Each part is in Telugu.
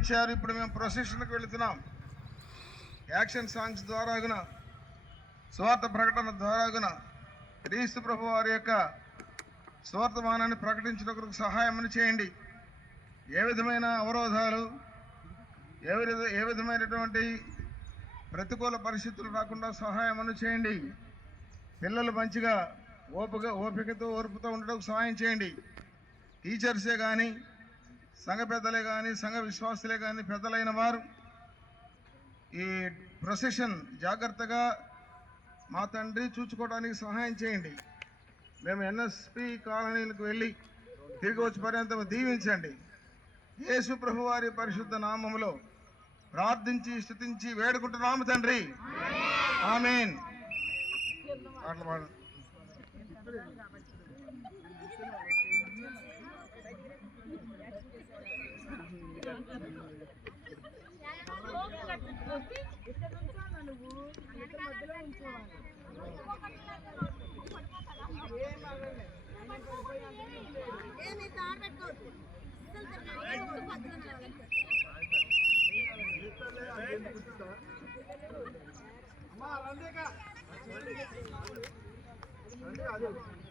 నిర్ణయించారు. ఇప్పుడు మేము ప్రొసెషన్కి వెళుతున్నాం. యాక్షన్ సాంగ్స్ ద్వారాగున, స్వార్థ ప్రకటన ద్వారాగున క్రీస్తు ప్రభు వారి యొక్క స్వార్థమానాన్ని ప్రకటించడానికి సహాయం చేయండి. ఏ విధమైన అవరోధాలు, ఏ విధమైనటువంటి ప్రతికూల పరిస్థితులు రాకుండా సహాయం చేయండి. పిల్లలు మంచిగా ఓపికతో ఓర్పుతో ఉండడానికి సహాయం చేయండి. టీచర్సే కానీ, సంఘ పెద్దలే కానీ, సంఘ విశ్వాసులే కానీ, పెద్దలైన వారు ఈ ప్రొసెషన్ జాగ్రత్తగా మా తండ్రి చూసుకోవడానికి సహాయం చేయండి. మేము ఎన్ఎస్పి కాలనీలకు వెళ్ళి తిరిగి వచ్చే పర్యంతం దీవించండి. యేసు ప్రభు వారి పరిశుద్ధ నామములో ప్రార్థించి స్తుతించి వేడుకుంటున్నాము తండ్రి. ఆమేన్.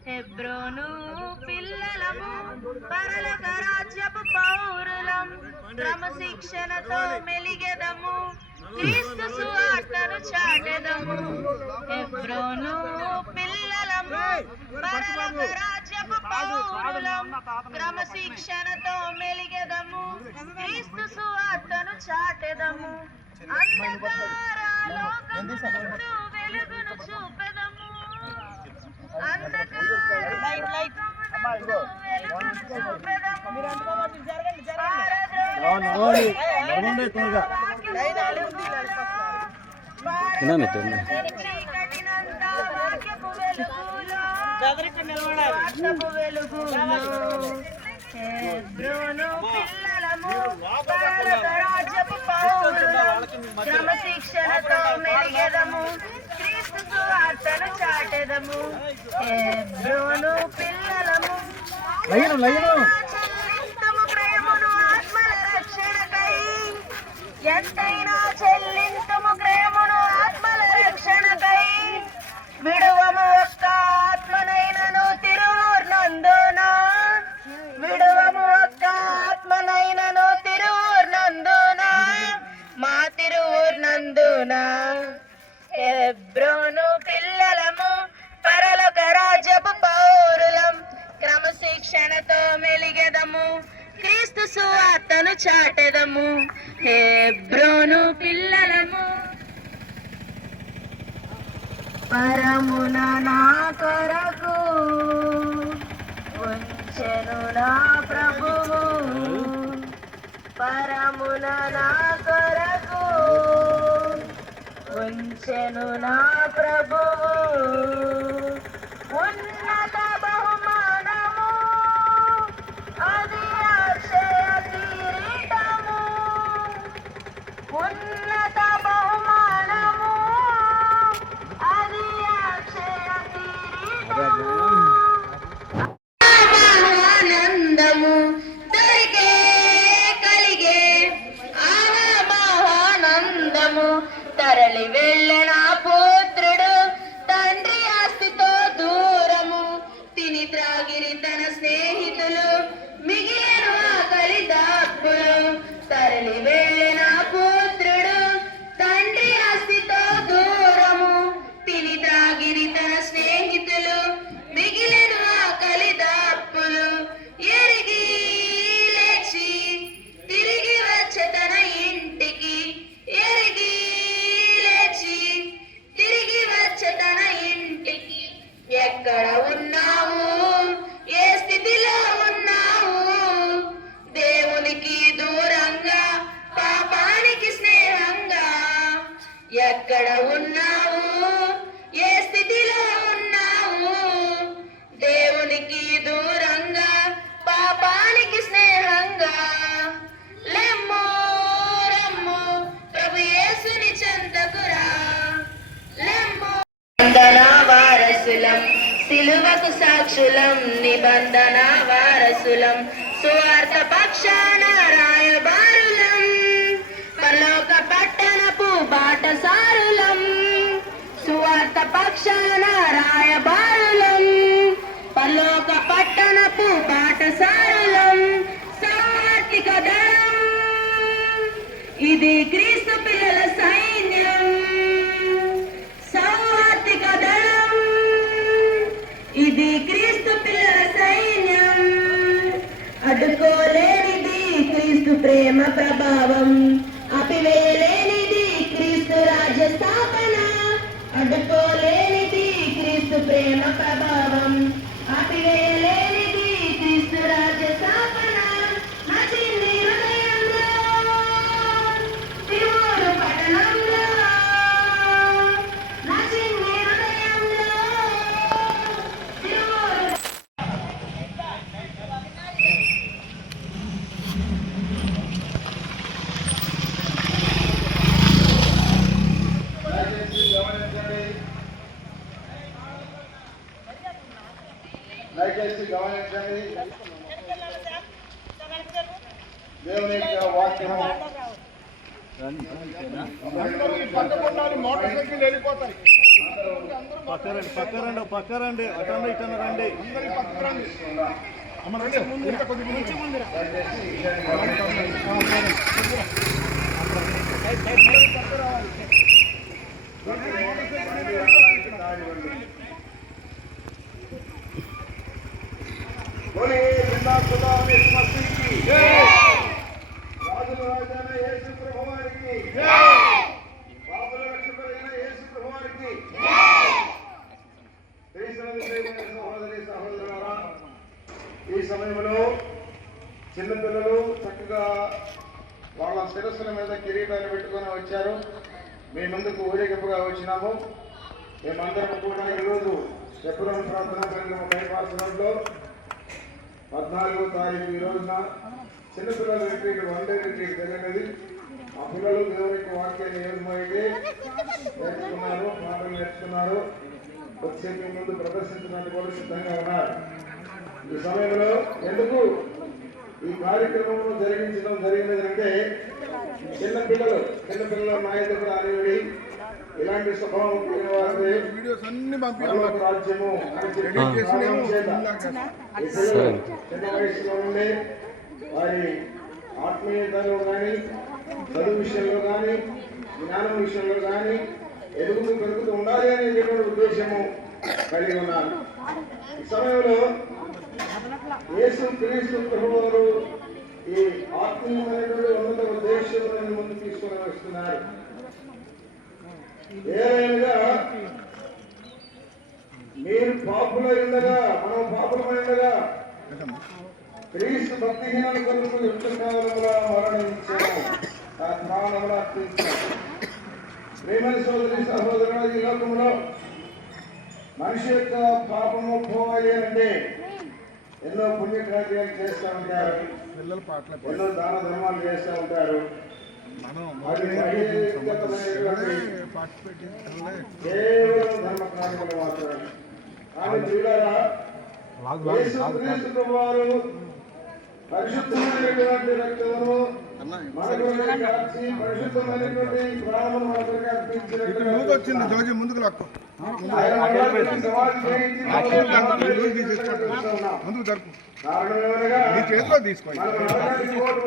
హెబ్రోను పిల్లలము, పరలోక రాజ్యపు పౌరులం, క్రమశిక్షణతో మెలిగెదము, క్రీస్తు సువార్తను చాటెదము. హెబ్రోను పిల్లలము, పరలోక రాజ్యపు పౌరులం, క్రమశిక్షణతో మెలిగెదము, క్రీస్తు సువార్తను చాటెదము. అంధకార లోకమునందు వెలుగును చూపెదము. క్రమశిక్షణతో మెలిగెదము, క్రీస్తు సువార్తను చాటెదము. హెబ్రోను పిల్లలము, చెల్లింతుము ప్రేమను ఆత్మల రక్షణకై, ఎంతైనా చెల్లింతుము ప్రేమను ఆత్మల రక్షణకై. విడువము ఒక్క ఆత్మనైనను తిరువుర్నందున, విడువము ఒక్క ఆత్మనైనను తిరువుర్నందున, మా తిరువుర్నందున. హెబ్రోను పిల్లలము, పరలోక రాజ్యపు పౌరులం, క్రమశిక్షణతో మెలిగెదము, క్రీస్తు సువార్తను చాటెదము. హెబ్రోను పిల్లలము, పరమున నా కొరకు ఉంచెను నా ప్రభువు, పరమున నా కొరకు ఉంచెను నా ప్రభువు. ఉన్నత బహుమానము, అది అక్షయ కిరీటము, ఉన్నత బహుమానము, అది అక్షయ కిరీటము. ఆనందము దొరికే కలిగే మహానందము, తరలి వెళ్ళన పుత్రుడు తండ్రి ఆస్తితో దూరము, తిని త్రాగిరి తన స్నేహితులు, మిగిలిన ఆకలి దాపులు. తరలి వెళ్ళన పుత్రుడు తండ్రి ఆస్తితో దూరము, తిని త్రాగిరి తన స్నేహితులు, మిగిలిన ఆకలి దాపులు. ఎరిగి లేచి తిరిగి వచ్చే తన ఇంటికి, ఎరిగి లేచి తిరిగి వచ్చే తన ఇంటికి. ఎక్కడ ఉన్నావు, ఏ స్థితిలో ఉన్నావు, దేవునికి దూరంగా, పాపానికి స్నేహంగా. ఎక్కడ ఉన్నావు, ఏ స్థితిలో ఉన్నావు, దేవునికి దూరంగా, పాపానికి స్నేహంగా. లెమ్ము రమ్ము ప్రభు యేసుని చెంతకురా, లెమ్ము. నిబంధన వారసులం, సిలువకు సాక్షులం, నిబంధన వారసులం, సువార్త పక్షాన రాయబారులం. ఇది క్రీస్తు పిల్లల సైన్యం, సాత్విక దళం. ఇది క్రీస్తు పిల్లల సైన్యం, అడ్డుకోలేనిది క్రీస్తు ప్రేమ ప్రభావం, ఆపివేయలేనిది క్రీస్తు రాజ్య స్థాపన. అడ్డుకోలేనిది క్రీస్తు ప్రేమ ప్రభావం, ఆపివేయలేనిది క్రీస్తు రాజ్య స్థాపన. నచింది హృదయంలో, తిరుమూరు పట్టణంలో, నచింది హృదయంలో, తిరుమూరు. దయచేసి గమనించండి. దేవుని యొక్క వాక్యము పక్కరండి అటండి ఇటండి రండి. రాజుల రాజైన యేసు ప్రభువారికి, పాపుల రక్షకుడైన యేసు ప్రభువారికి, సహోదరి సహోదరులారా, ఈ సమయంలో చిన్నపిల్లలు చక్కగా వాళ్ళ శిరస్సుల మీద కిరీటాలు పెట్టుకొని వచ్చారు. మీ ముందుకు ఊరేగింపుగా వచ్చినాము. మేమందరం కూడా ఈరోజు ఎప్పుడైనా ప్రార్థన కేంద్రం బైపాస్ రోడ్లో 14వ తారీఖు ఈ రోజున చిన్నపిల్లల రిట్రీట్, వన్ డే రిట్రీట్ జరిగినది. ఆ పిల్లలు దేవుని యొక్క వాక్యాన్ని ఏమైతే నేర్చుకున్నారు, మాటలు నేర్చుకున్నారు. వచ్చే మీ ముందు ప్రదర్శించడానికి కూడా సిద్ధంగా ఉన్నారు. ఈ సమయంలో ఎందుకు ఈ కార్యక్రమం జరిగినదంటే చిన్నపిల్లల నాయకులు రానివ్వండి, ఇలాంటి స్వభావం కలిగిన వారి రాజ్యము చిన్న వయసులో ఉండే వారి ఆత్మీయతలో కానీ, చదువు విషయంలో కానీ, జ్ఞానం విషయంలో కానీ పెరుగుతూ ఉండాలి అనేటువంటి ఉద్దేశము కలిగి ఉన్నారు. ఈ సమయంలో యేసు క్రీస్తు ప్రభువారు ఈ ఆత్మీయమైనటువంటి ఉన్నత ఉద్దేశం ముందు తీసుకొని వస్తున్నారు. ఏదైనా మీరు పాపులై ఉండగా, మనం పాపులమై ఉండగా క్రీస్తు భక్తిహీనుల కొరకు యుద్ధకాలములా మరణించాము, ఆ ప్రాణములు అర్పించాము. ప్రేమ సోదరి సహోదరుడు, ఈ లోకంలో మనిషి యొక్క పాపము పోవాలి అంటే ఎన్నో పుణ్యకార్యాలు చేస్తూ ఉంటారు, ఎన్నో దాన ధర్మాలు చేస్తూ ఉంటారు. కేవలం ధర్మ కార్యములు మాత్రమే. కానీ చూడారా, వారు పరిశుద్ధమైనటువంటి రక్తమును కాచి పరిశుద్ధమైనటువంటి ప్రాణమును మాత్రమే అర్పించినట్టు ముందుకు లాక్కో.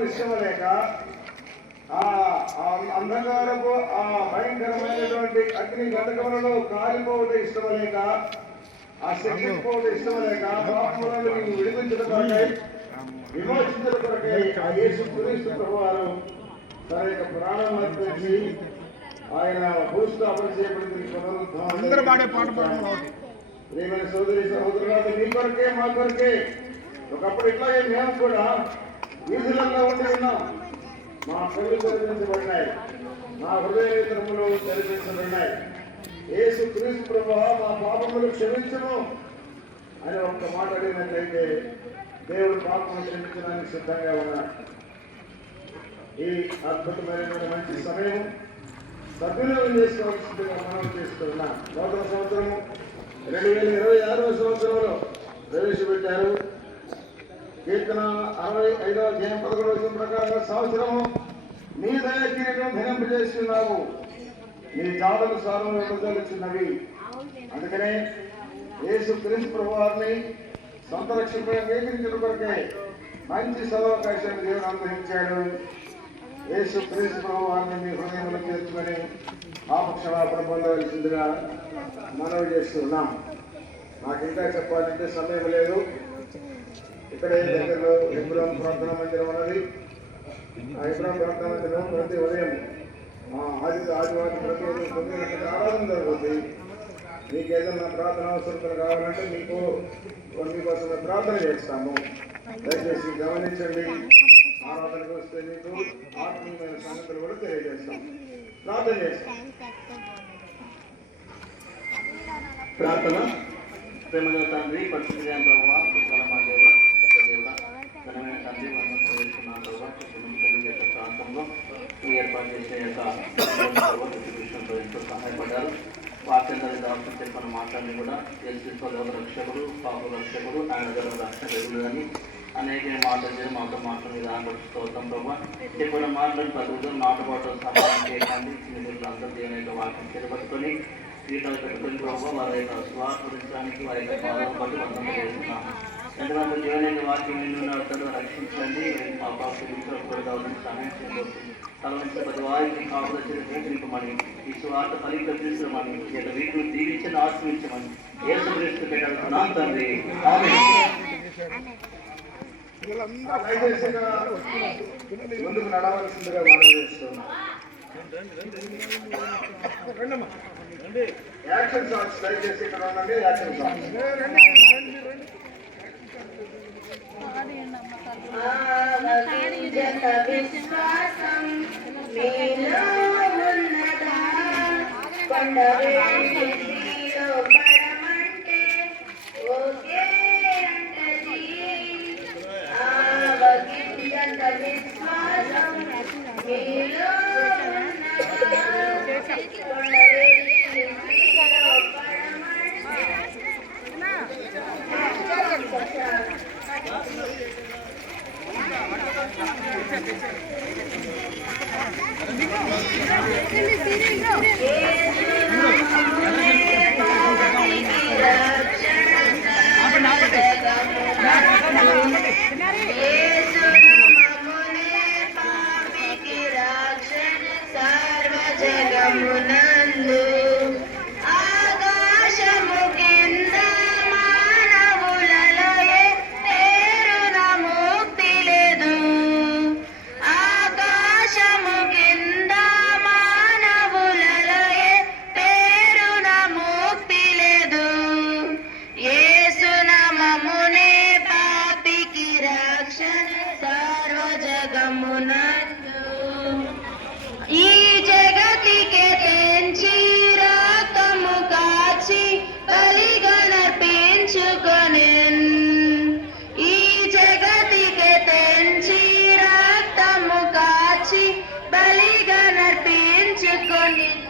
ఇష్టం లేక అంధకారపు ఆ భయంకరమైనటువంటి అగ్ని గంధకములలో కాలిపోవడం ఇష్టం లేక, ఆ శక్తిపోవడం ఇష్టం లేక, పాపములను విడిపించడం కొరకై, విమోచించడం కొరకై ఆ యేసు క్రీస్తు ప్రభువారు తన యొక్క ప్రాణం అర్పించి ఆయన భూస్థాపన చేయబడింది. ప్రియమైన సోదరి సహోదరులు, మీ కొరకే మా కొరకే ఒకప్పుడు ఇట్లాగే మేము కూడా వీధులలో ఉండి ఉన్నాం. మా కళ్ళు తెరిపించబడినాయి, మా హృదయతరములు తెరిపించబడినాయి. యేసు క్రీస్తు ప్రభువా మా పాపములు క్షమించము అని ఒక్క మాట అడిగినట్లయితే దేవుడు పాపములు క్షమించడానికి సిద్ధంగా ఉన్నాడు. ఈ అద్భుతమైనటువంటి మంచి సమయం సద్వినియోగం చేసుకోవాల్సిందిగా మనం చేస్తున్నాం. నూతన సంవత్సరము 2026వ సంవత్సరంలో ప్రవేశపెట్టారు. కీర్తన 65వ అధ్యాయం 11వ వచనం ప్రకారంగా సంవత్సరము నీ దయ కిరీటం ధరింపజేస్తున్నావు, నీ జాడలు సారం విడుదలచ్చినవి. అందుకనే యేసు క్రీస్తు ప్రభువారిని సొంత రక్షకుడిగా అంగీకరించిన కొరకే మంచి సదవకాశాన్ని దేవుడు అనుగ్రహించాడు. యేసు క్రీస్తు ప్రభువాన్ని మీ హృదయంలో చేర్చుకొని పాపక్షమాపణ పొందవలసిందిగా మనవి చేస్తున్నాం. నాకు ఇంకా చెప్పాలంటే సమయం లేదు. ఇక్కడే దగ్గరలో ఎబ్రాం ప్రార్థనా మందిరం ఉన్నది. ఆ ఎబ్రాం ప్రార్థనా మందిరం ప్రతి ఉదయం ఆదివారం ప్రతిరోజు 9 గంటలకు ఆరాధన జరుగుతుంది. మీకు ఏదైనా ప్రార్థన అవసరతలు కావాలంటే మీకోసం ప్రార్థన చేస్తాము. దయచేసి గమనించండి. ఆరాధనకు వస్తే మీకు ఆత్మీయమైన సంగతులు కూడా తెలియజేస్తాం. ప్రార్థన చేస్తాం. ప్రార్థన. ప్రేమగల తండ్రి, పరిశుద్ధుడైన ప్రభువా, కృపగల మా దేవ, గొప్ప దేవుడా, ఘనమైన తండ్రి, మనం ప్రవేశిస్తున్నాం ప్రభువా. యొక్క ప్రాంతంలో ఈ ఏర్పాటు చేసే యొక్క విషయంలో ఎంతో సహాయపడ్డారు. వాక్యంగా దాసం చెప్పని మాట్లాడి కూడా యేసు లోక రక్షకుడు, పాప రక్షకుడు, ఆయన దగ్గర రక్షకుడు అని అనేక మాటలు మాతో మాట్లాడి విధానం బట్టి స్తోత్రం ప్రభావ. చెప్పిన మాటలు పదువులు నాటుబాటు సహాయం చేయకండి. చిన్నపిల్లలు అందరూ దేవుని యొక్క వాక్యం చేపట్టుకొని వీటిని పెట్టుకొని ప్రభావ వారి యొక్క స్వార్థించడానికి వారి యొక్క పాదం బట్టి బంధం చేస్తున్నాము. ఎందుకంటే దేవుని యొక్క వాక్యం నిన్ను రక్షించండి. పాపడు కావాలని సహాయం చేయబోతుంది. తలవంచి ప్రతి వారికి కాపుదమని ఈ స్వార్థ ఫలితం తీసుకోమని వీటిని దీవించని ఆశ్రయించమని యేసుక్రీస్తు పెట్టాడుతున్నాం తండ్రి. ముందుకు నడవలసిందిగా మనం చేస్తున్నాం. యాక్షన్ సాంగ్స్ దయచేసి ఇక్కడ ఉండండి. యాక్షన్ సాంగ్స్ విశ్వాసం మీలో ఉన్నదా కొండ వేడిలో పడమంటే ఓకే అంటది. ఆవగింజంత విశ్వాసం మీలో ఉన్నదా కొండ వేడిలో పడమంటే జగమునందు ఆకాశము కింద మానవులలో పేరున ముక్తి లేదు. ఆకాశము కింద మానవులలో పేరున ముక్తి లేదు. యేసు నామమునే పాపికి రక్షణ సర్వ జగమునందు. ఈ జగతికే తెంచి రక్తము కాచి బలిగా నర్పించుకొనెన్. ఈ జగతికే తెంచి రక్తము కాచి బలిగా నర్పించుకొనెన్.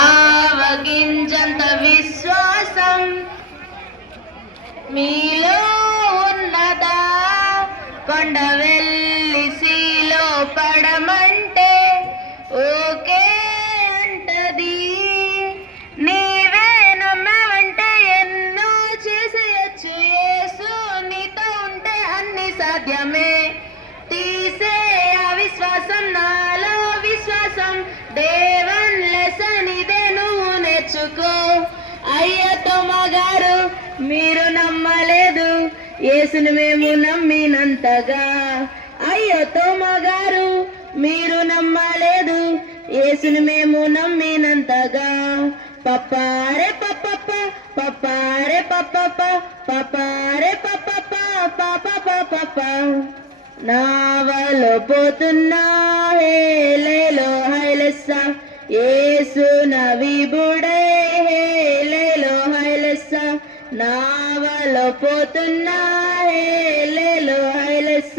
ఆవగింజంత విశ్వాసం మీలో ఉన్నదా కొండ వెల్లిసిలో పడమంటే ఓకే అంటది. నీవే నమ్మవంటే ఎన్నో చేసేయచ్చు. యేసు నీతో ఉంటే అన్ని సాధ్యమే. తీసే అవిశ్వాసం నాలో విశ్వాసం. దేవన్ లెసన్ ఇదే నువ్వు నేర్చుకో. అయ్యతో మగారు మీరు నమ్మలేదు యేసుని మేము నమ్మినంతగా. అయ్యతో మగారు మీరు నమ్మలేదు యేసుని మేము నమ్మినంతగా. పప్పారే పప్ప పప్పారే పప్ప పప్పారే పప్ప పాప నావలో పోతున్నా హేలేలో హైలెస్స యేసు నవిబుడే హేలేలో హైలెస్స. నావలో పోతున్నా హేలేలో హైలెస్స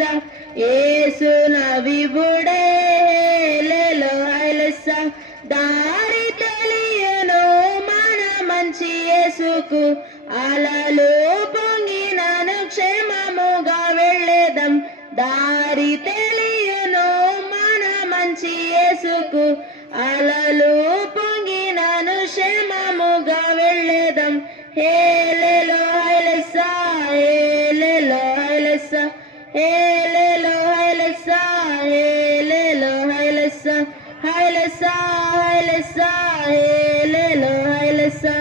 యేసు నవిబుడే హేలేలో హైలెస్స. దారి తెలియను మన మంచి యేసుకు అలలు పొంగినను క్షేమముగా వెళ్ళేదం. దారి తెలియను మన మంచి యేసుకు అలలు పొంగినను క్షేమముగా వెళ్ళేదం. హేలేలో హైలెస్సా హేలేలో హైలెస్సా హేలేలో హైలెస్సా హేలేలో హైలెస్సా హైలెస్సా హైలెస్సా హేలేలో హైలెస్సా.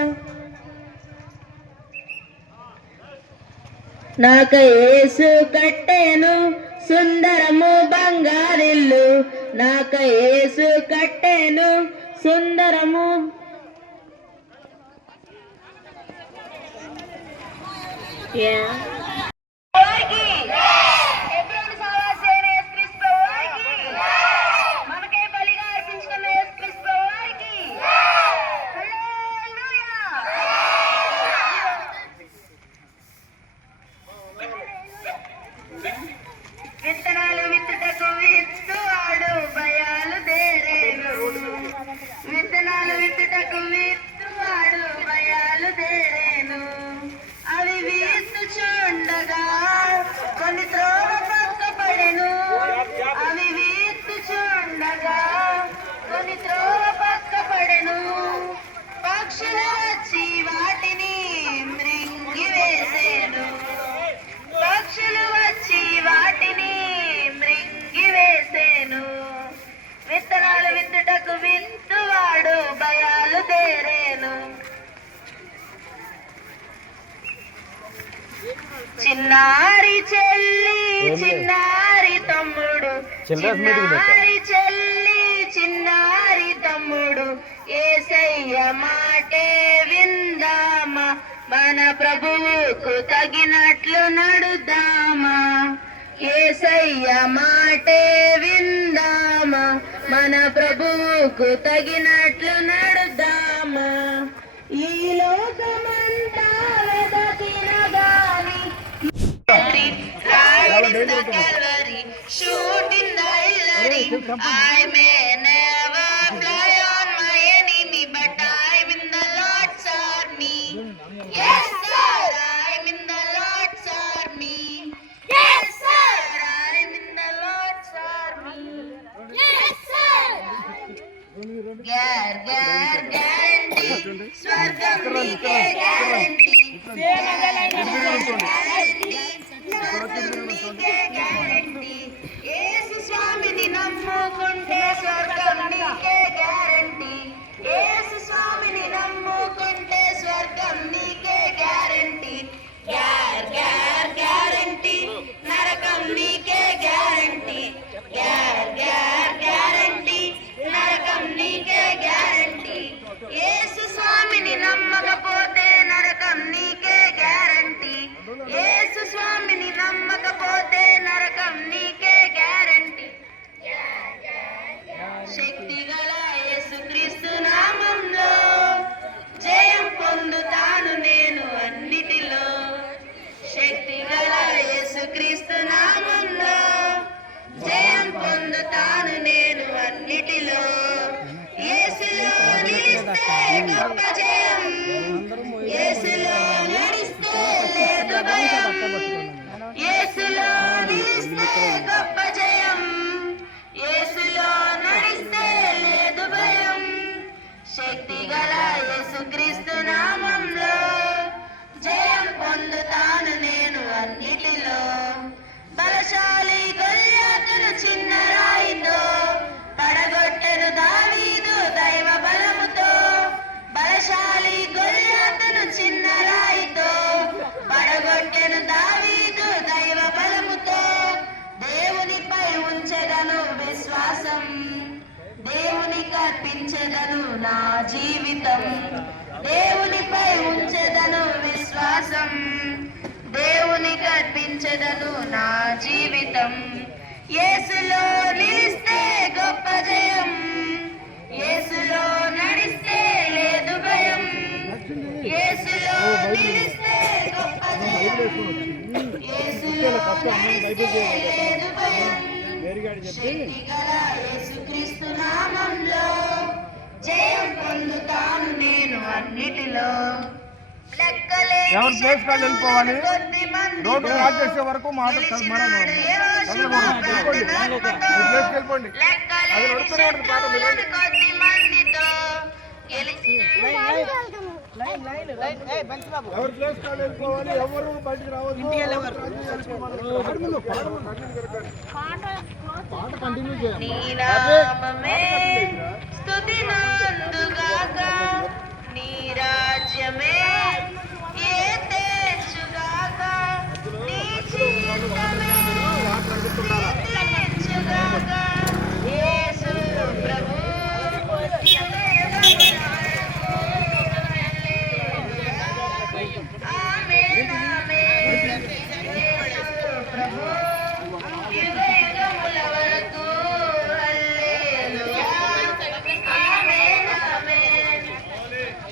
నాకై యేసు కట్టెను సుందరము బంగారిల్లు, నాకై యేసు కట్టెను సుందరము. మనకే బలిగా అర్పించుకున్న యేసుక్రీస్తు వారికి విత్తనాలు విత్తుటకు విత్తువాడు భయాలు దేరేను, విత్తనాలు విత్తుటకు విత్తువాడు భయాలు దేరేను. అవి విత్తుచుండగా కొన్ని త్రోవ పక్కపడెను, అవి విత్తుచుండగా కొన్ని త్రోవ పక్కపడెను. పక్షులు వచ్చి వాటిని మృంగి వేసేను, పక్షులు వచ్చి వాటిని మృంగి వేసేను. విత్తనాలు విత్తుటకు విత్తువాడు భయాలు దేరేను. చిన్నారి చెల్లి చిన్నారి తమ్ముడు, చిన్నారి చెల్లి చిన్నారి తమ్ముడు, యేసయ్య మాటే విందామా, మన ప్రభువుకు తగినట్లు నడుద్దామా. యేసయ్య మాటే విందామా, మన ప్రభువుకు తగినట్లు నడుద్దామా. ఈ లోకమంతా వెదకిన గాని ride in the Calvary, shoot in the Hillary. I may never fly on my enemy, but I'm in the Lord's army. Yes, sir, I'm in the Lord's army. Yes, sir, I'm in the Lord's army. Yes, sir. Guarantee, స్వర్గం నీకే guarantee. యేసు స్వామిని నమ్ముకుంటే స్వర్గం నీకే గ్యారంటీ, యేసు స్వామిని నమ్ముకుంటే స్వర్గం నీకే గ్యారంటీ. గ్యారంటీ నరకం నీకే గ్యారంటీ, గ్యారంటీ నరకం నీకే గ్యారంటీ. యేసు స్వామిని నమ్మకపోతే నరకం నీకే గ్యారంటీ, యేసు స్వామిని నమ్మకపోతే నరకం నీకే గ్యారంటీ. శక్తిగల యేసుక్రీస్తు నామంలో జయం పొందుతాను నేను అన్నిటిలో, శక్తిగల యేసుక్రీస్తు నామంలో జయం పొందుతాను నేను అన్నిటిలో. యేసులో నిలిస్తే గొప్ప జయం, యేసులో నడిస్తే లేదు భయం, యేసులో నిలిస్తే గొప్ప జయం, యేసులో నడిస్తే లేదు భయం. శక్తిగల యేసుక్రీస్తు నామంలో జయం పొందుతాను నేను అన్నిటిలో. బలశాలి గొల్యాతును చిన్న రాయితో పడగొట్టెను దావీదు దైవ బలముతో, బలశాలి గొల్యాతును చిన్న రాయితో పడగొట్టెను దావీదు దైవ బలముతో. దేవునిపై ఉంచెదను విశ్వాసం, దేవునికి అర్పించెదను నా జీవితం, దేవునిపై ఉంచెదను విశ్వాసం, దేవునికి అర్పించెదను నా జీవితం. యేసులో నిలిస్తే గొప్ప జయం, యేసులో నడిస్తే లేదు భయం, యేసులో నిలిస్తే గొప్ప జయం, యేసులో నడిస్తే లేదు భయం. శక్తిగల యేసుక్రీస్తు నామంలో జయం పొందుతాను నేను అన్నిటిలో. ఎవరి ప్లేస్ కాళ్ళు వెళ్ళిపోవాలి, రోడ్డు క్రాస్ చేసే వరకు మాట వెళ్ళిపోండి. అది నడుస్తూనే ఉంటుంది పాట. ఎవరు ప్లేస్ కాల్ వెళ్ళిపోవాలి, ఎవరు బయటికి రావద్దు. పాట కంటిన్యూ చేయాలి. నీ నామమే స్తుతినందుగాక, నీ రాజ్యమే ఏతేచుగాక, నీ చిత్తమే తీర్చుగాక. యేసు ప్రభు ఆమేన్ ఆమేన్. యేసు ప్రభు యుగయుగముల వరకు హల్లెలూయా. ఆమేన్ ఆమేన్.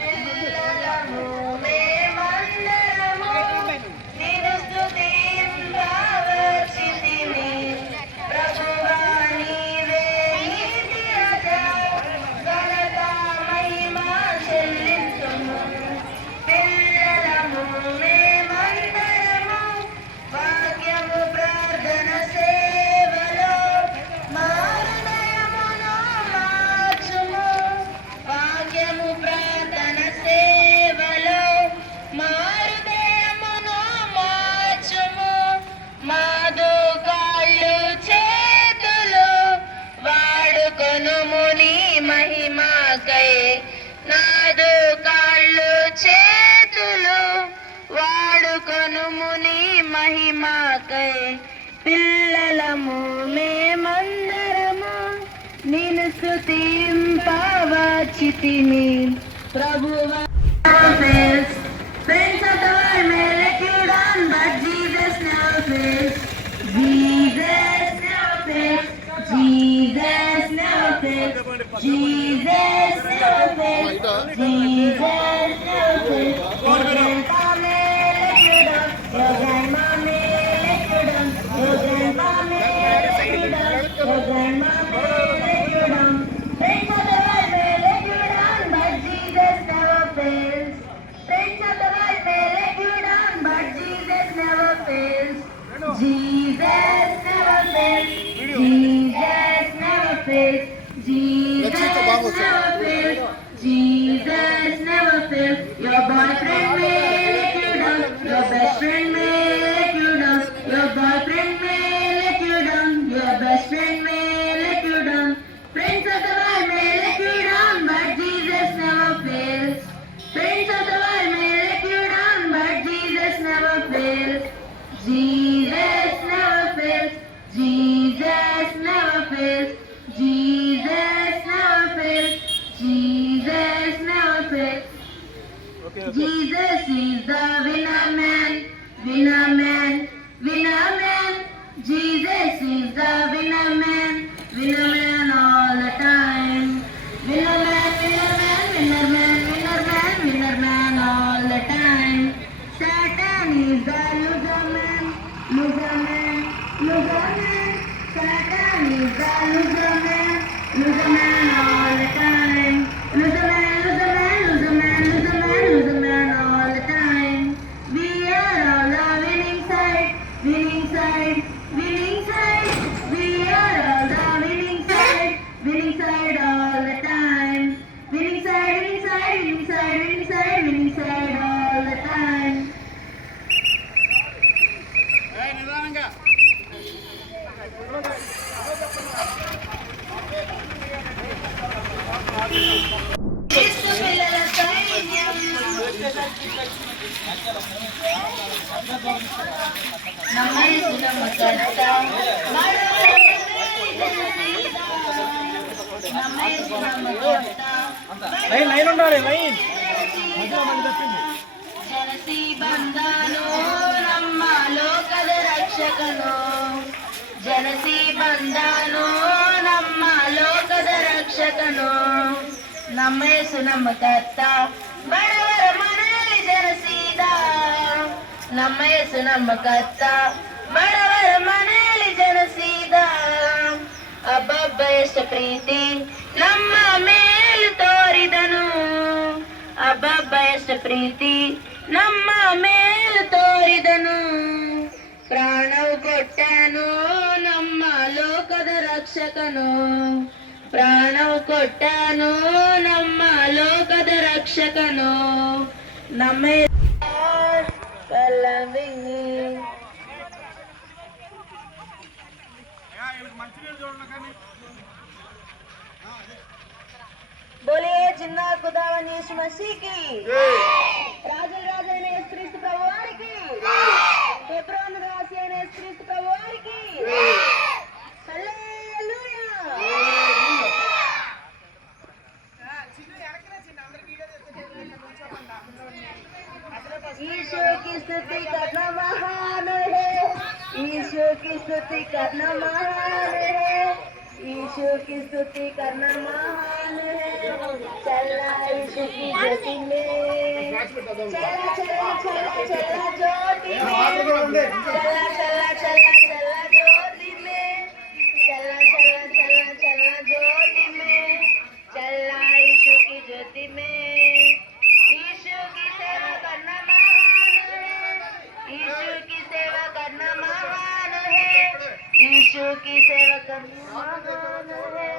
పిల్లలము మేమందరము నిన్ను స్తుతింపవచ్చితిమి. ప్రభువా నీవే నీతి రాజా, ఘనత మహిమ చెల్లింతుము. పిల్లలము మేమందరము వాక్యము ప్రార్థన సేవలో మా హృదయమును మార్చుము. వాక్యము ప్రార్థన సేవలో మా హృదయమును మార్చుము. మాదు కాళ్ళు చేతులు వాడుకొనుము నీ మహిమకై. నాదు కాళ్ళు చేతులు వాడుకొనుము నీ మహిమకై. పిల్లలము మేమందరము నిన్ను స్తుతింపవచ్చితిమి. ప్రభువా Friends of the world may let you down, but Jesus never fails. Jesus never fails. Jesus never fails. Jesus never fails. Jesus never fails. Your grandpa may let you down. Your grandma may let you down. Your grandpa may let you down. Your grandma may let you down. Friends of the world may let you down, but Jesus never fails. Friends of the world may let you down, but Jesus never fails. Jesus never fails. Jesus never fails. Jesus never fails. Jesus never fails. Your boyfriend may let you down. Your best friend may let you down. Your boyfriend may let you down. Your best friend may let you down. Friends of the world may let you down, but Jesus never fails. Friends of the world may let you down, but Jesus never fails. Jesus never fails. Jesus never fails. Jesus never fails. Jesus never fails. Jesus is the winner man, winner man, winner man. Jesus is the winner man all the time. Winner man, winner man, winner man, winner man, winner man all the time. Satan is the loser man, loser man, loser man. Satan is the loser man all the time. Loser man, loser man, loser man, loser man, loser man all the time. We are on the winning side, winning side, winning side. We are on the winning side all the time. Winning side, winning side, winning side, winning side, winning side all the time. యేసు పిల్లల సైన్యం నమ్మేసు నమ్మకర్త నమ్మేసు నమ్మకర్త లైన్ ఉండాలి, లైన్. జనసి బంధాను ನಮ್ಮ ಲೋಕದ ರಕ್ಷಕನು. ಜನಸಿ ಬಂದಾನು ನಮ್ಮ ಲೋಕದ ರಕ್ಷಕನು. ನಮ್ಮ ಯೇಸು ನಮ್ಮ ಕರ್ತ ಬಡವರ ಮನೆಯಲ್ಲಿ ಜನಿಸಿದ. ನಮ್ಮ ಯೇಸು ನಮ್ಮ ಕರ್ತ ಬಡವರ ಮನೆಯಲ್ಲಿ ಜನಿಸಿದ. ಅಬ್ಬಬ್ಬ ಎಷ್ಟು ಪ್ರೀತಿ ನಮ್ಮ ಮೇಲೆ ತೋರಿದನು. ಅಬ್ಬಬ್ಬ ಎಷ್ಟು ಪ್ರೀತಿ ನಮ್ಮ ಮೇಲೆ ತೋರಿದನು. ಪ್ರಾಣವು ಕೊಟ್ಟನು ನಮ್ಮ ಲೋಕದ ರಕ್ಷಕನು. ಪ್ರಾಣವು ಕೊಟ್ಟನು ನಮ್ಮ ಲೋಕದ ರಕ್ಷಕನು ನಮ್ಮ बोलिए जिंदा खुदावन यीशु मसीह की రాజుల రాజైన యేసుక్రీస్తు ప్రభువారికి హెబ్రోను నివాసి అయిన యేసుక్రీస్తు ప్రభువారికి హల్లెలూయా यीशु की स्तुति करना महान है यीशु की स्तुति करना महान है यीशु की स्तुति करना महान है चला यीशु की ज्योति में चला चला चला चला ज्योति में चला चला चला चला ज्योति में चला चला चला चला ज्योति में चला यीशु की ज्योति में यीशु की सेवा करना महान है यीशु की सेवा करना महान है यीशु की सेवा करना महान है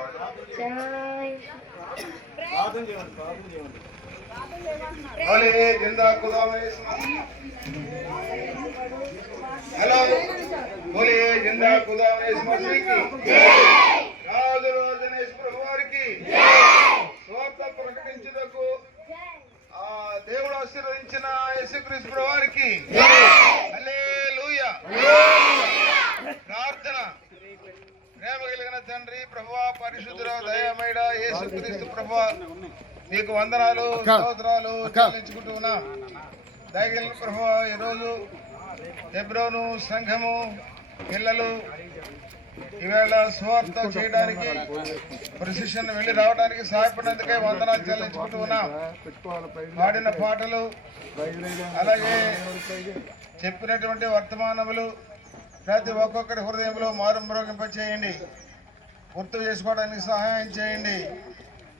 बोलिए जिंदा खुदावन यीशु हेलो बोलिए जिंदा खुदावन यीशु मसीह की రాజు రాజైన యేసు ప్రభువారికి స్వార్థ ప్రకటించుటకు దేవుడు ఆశీర్వదించిన యేసుక్రీస్తు ప్రభువారికి హల్లెలూయా ప్రార్థన. ప్రేమ కలిగిన తండ్రి ప్రభువా, పరిశుద్ధుడా, దయామయుడ యేసుక్రీస్తు ప్రభువా, నీకు వందనాలు స్తోత్రాలు చెల్లించుకుంటూ ఉన్నా. దయగలిగిన ప్రభువా, ఈరోజు హెబ్రోను సంఘము పిల్లలు ఈవేళ స్వార్థ చేయడానికి ప్రొసెషన్ వెళ్ళి రావడానికి సహాయపడినందుకే వందనాలు చెల్లించుకుంటూ ఉన్నాం. పాడిన పాటలు అలాగే చెప్పినటువంటి వర్తమానములు ప్రతి ఒక్కొక్కరి హృదయంలో మారుమ్రోగింప చేయండి, గుర్తు చేసుకోవడానికి సహాయం చేయండి,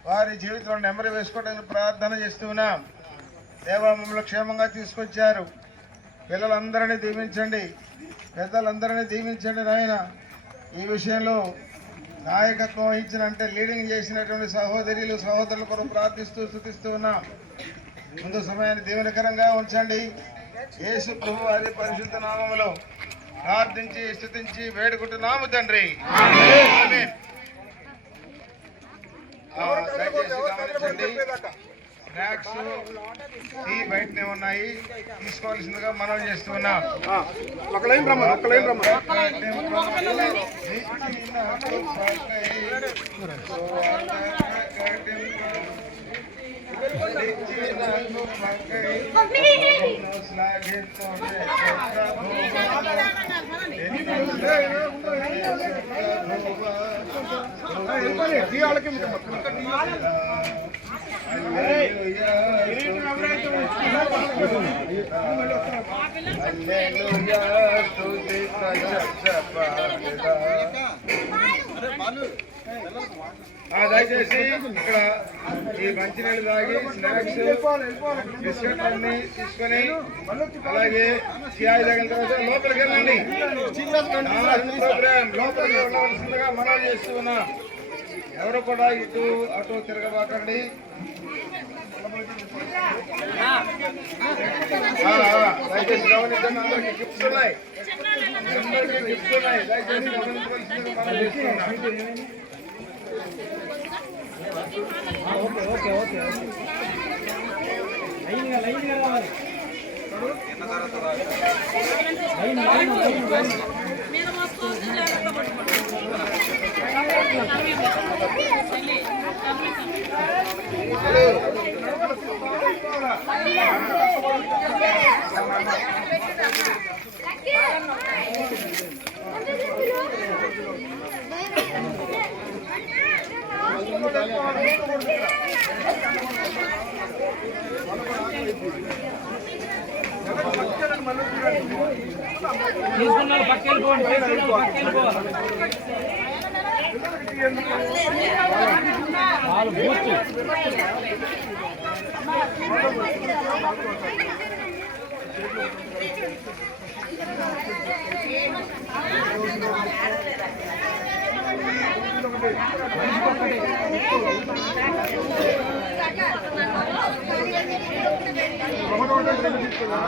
వారి జీవితంలో నెమ్మది వేసుకోవడానికి ప్రార్థన చేస్తూ ఉన్నాం. దేవా, మమ్మల్ని క్షేమంగా తీసుకొచ్చారు. పిల్లలందరినీ దీవించండి, పెద్దలందరినీ దీవించండి నాయన. ఈ విషయంలో నాయకత్వం వహించినంటే లీడింగ్ చేసినటువంటి సహోదరులు సహోదరుల కొరకు ప్రార్థిస్తూ స్తుతిస్తూ ఉన్నాం. ముందు సమయాన్ని దీవెనకరంగా ఉంచండి. యేసు ప్రభు వారి పరిశుద్ధ నామములో ప్రార్థించి స్తుతించి వేడుకుంటున్నాము తండ్రి, ఆమేన్. దయచేసి గమనించండి, స్నాక్స్ టీ బయటనే ఉన్నాయి, తీసుకోవాల్సిందిగా మనం చేస్తూ ఉన్నాం. దయచేసి ఇక్కడ ఈ మంచినీళ్ళు తాగి స్నాక్స్ బిస్కెట్ అన్ని తీసుకొని అలాగే చాయ్ తాగిన తర్వాత లోపలికి వెళ్ళండి. ప్రోగ్రామ్ లోపలికి వెళ్ళవలసిందిగా మనం చేస్తూ ఉన్నాం. ఎవరు కూడా ఇటు అటు తిరగబాకండి. దయచేసి గమనించండి, అందరికి గిఫ్ట్స్ ఉన్నాయి, గిఫ్ట్స్ ఉన్నాయి. దయచేసి గమనించవలసిందిగా మనం చేస్తున్నాం. తీసుకున్నారు పక్కెళ్ళిపోండి, పక్కెళ్ళిపోవాలి. వాళ్ళు బూస్ట్ ఒకటి రెండు తీసుకున్నా